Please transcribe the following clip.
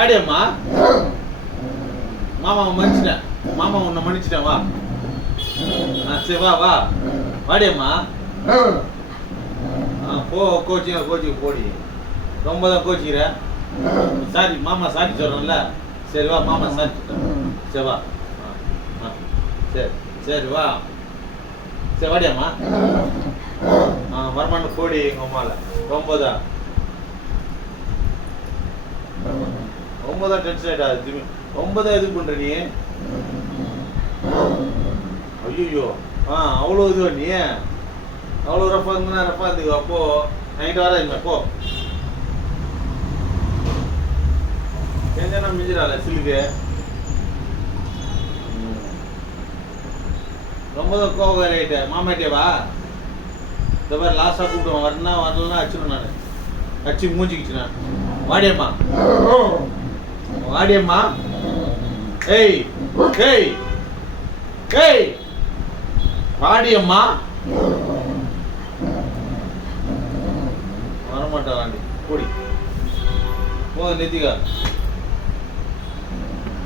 வாடியம்மா. மாமா மன்னிச்சிட்டேன். மாமா உன்னை மன்னிச்சிட்டேன். வா. சரி வா வா. வாடியம்மா. போ கோச்சிங்க போடி. ரொம்ப தான் கோச்சிக்கிற. சாரி மாமா சாரி சொல்கிறேன்ல. சரி வா மாமா சாரி சொல்கிறேன். சரி வா. சரி சரி வா. சரி வாடியம்மா. வரமான்னு போடி எங்கள் அம்மாவில். ரொம்ப தான் டென்ஷன் ஆகிட்டா. ரொம்ப தான் இது பண்ணுற நீ. ஐயோ அவ்வளோ இதுவா நீ? அவ்வளோ ரஃபா இருந்ததுன்னா ரஃபா இருந்துக்கு. அப்போது நைட்டு வர இல்லை போ. செஞ்சா மிஞ்சிடால சிலுக்கு. ரொம்ப தான் கோவம் ஆகிட்ட. மாமாட்டே வா. இந்த மாதிரி லாஸ்ட்டாக கூப்பிடுவேன். வரலன்னா அடிச்சிடும். நான் அடிச்சு மூஞ்சிக்கிச்சு. நான் வாடியம்மா. வாடியம்மா. ஏய் ஏய் ஏய் வாடியம்மா. வரமாட்டா வாண்டி போடி. போ நித்திகா.